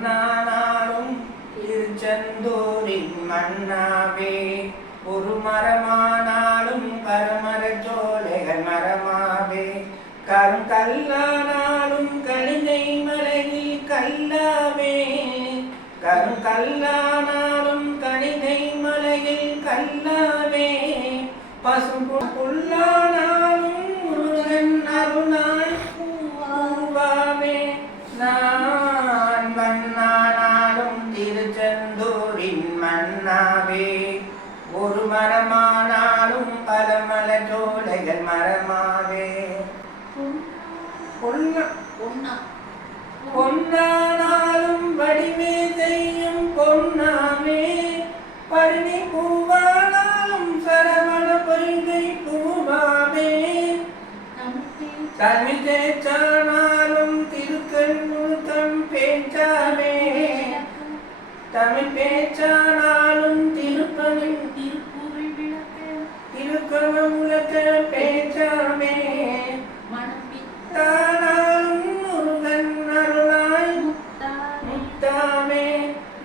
பொன்னானாலும் திருச்செந்தூரின் மன்னாவே, ஒரு மரமானாலும் கருமரச் சோலைகள் மரமாவே, கருங்கல்லானாலும் கலிதை மலையில் கல்லாவே, கருங்கல்லானாலும் கலிதை மலையில் கல்லாவே, பசும் புல்லானாலும் முருகன் அருளாய் பூவாவே, நான் மண்ணானாலும் திருச்செந்தூரின் மன்னாவே, ஒரு மரமானாலும் பல மலர் சோலைகள் மரமாவே, பொன்னானாலும் வடிவே செய்யும் பொன்னாமே, பழனி பூவானாலும் சரவண பொய்கை பூவாவே, தமிழ் பேச்சானாலும் திருக்கண் முழுக்கம் பேச்சாவே, தமிழ் பேச்சானாலும் திருக்குறள் முழக்க பேச்சாவே, தானாலும் முருகன் அருளாய் முத்தாவே,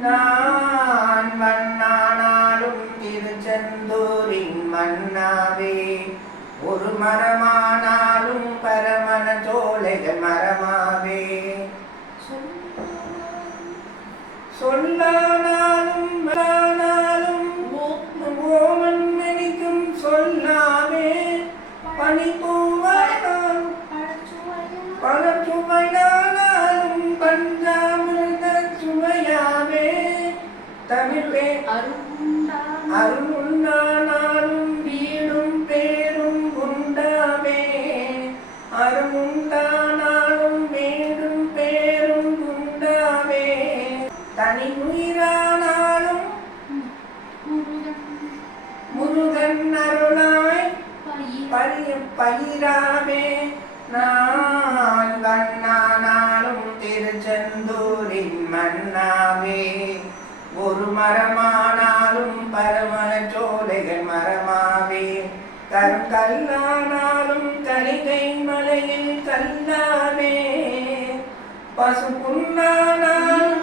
நான் மண்ணானாலும் திருச்செந்தூரின் மன்னாவே, ஒரு மரமானாலும் பரமன சோலைகள் மரமாவே, சொல்லானாலும் ஓமன் மணிக்கும் சொல்லாவே, பனிப்பூவானாலும் பழச்சுவையானாலும் பஞ்சாமிர்த சுவையாவே, தமிழே அருளுண்டானாலும் வீடும் பேரும் உண்டாவே, அருளுண்டானாலும் வீடும் பேரும் உண்டாவே, தனி உயிரானாலும் முருகன் அருளாய் பயிராவே, நான் கண்ணானாலும் திருச்செந்தூரின் மன்னாவே, ஒரு மரமானாலும் பரமன சோலைகள் மரமாவே, கருங்கல்லானாலும் கலிகை மலையில் கல்லாவே, பசு புல்லானாலும்